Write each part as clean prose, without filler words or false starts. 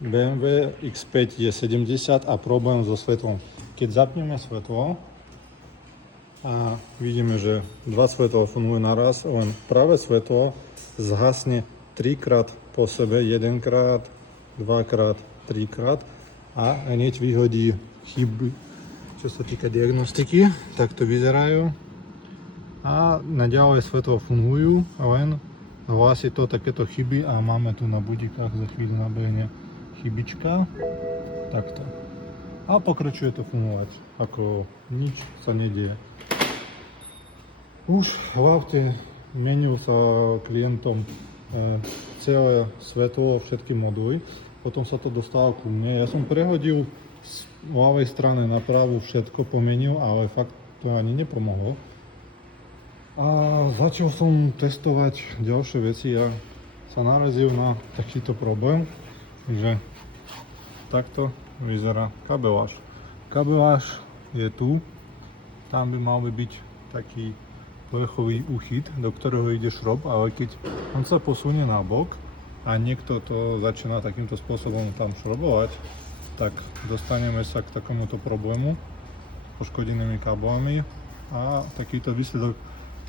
BMW X5 je 70 a problém so svetlom. Keď zapneme svetlo a vidíme, že dva svetla fungujú naraz, len pravé svetlo zhasne 3-krát po sebe, 1-krát, 2-krát, 3-krát a hneď vyhodí chyby. Čo sa týka diagnostiky, tak to vyzerajú. A naďalej svetlo fungujú, len hlási to takéto chyby a máme tu na budíkach za chvíľu nabehne chybička. Takto. A pokračuje to fungovať, ako nič sa nedieje. Už v aute menil sa klientom celé svetlo, všetky moduly. Potom sa to dostalo ku mne. Ja som prehodil z ľavej strany na pravú všetko, pomenil, ale fakt to ani nepomohlo. A začal som testovať ďalšie veci a sa narazil na takýto problém. Takže takto vyzerá kabeláž. Kabeláž je tu. Tam by mal byť taký plechový úchyt, do ktorého ide šrob, ale keď on sa posunie na bok a niekto to začína takýmto spôsobom tam šrobovať, tak dostaneme sa k takémuto problému poškodenými káblami a takýto výsledok,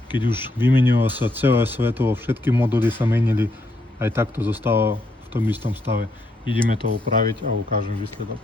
keď už vymenilo sa celé svetlo, všetky moduly sa menili, aj tak to zostalo v tom istom stave. Ideme to upraviť a ukážem výsledok.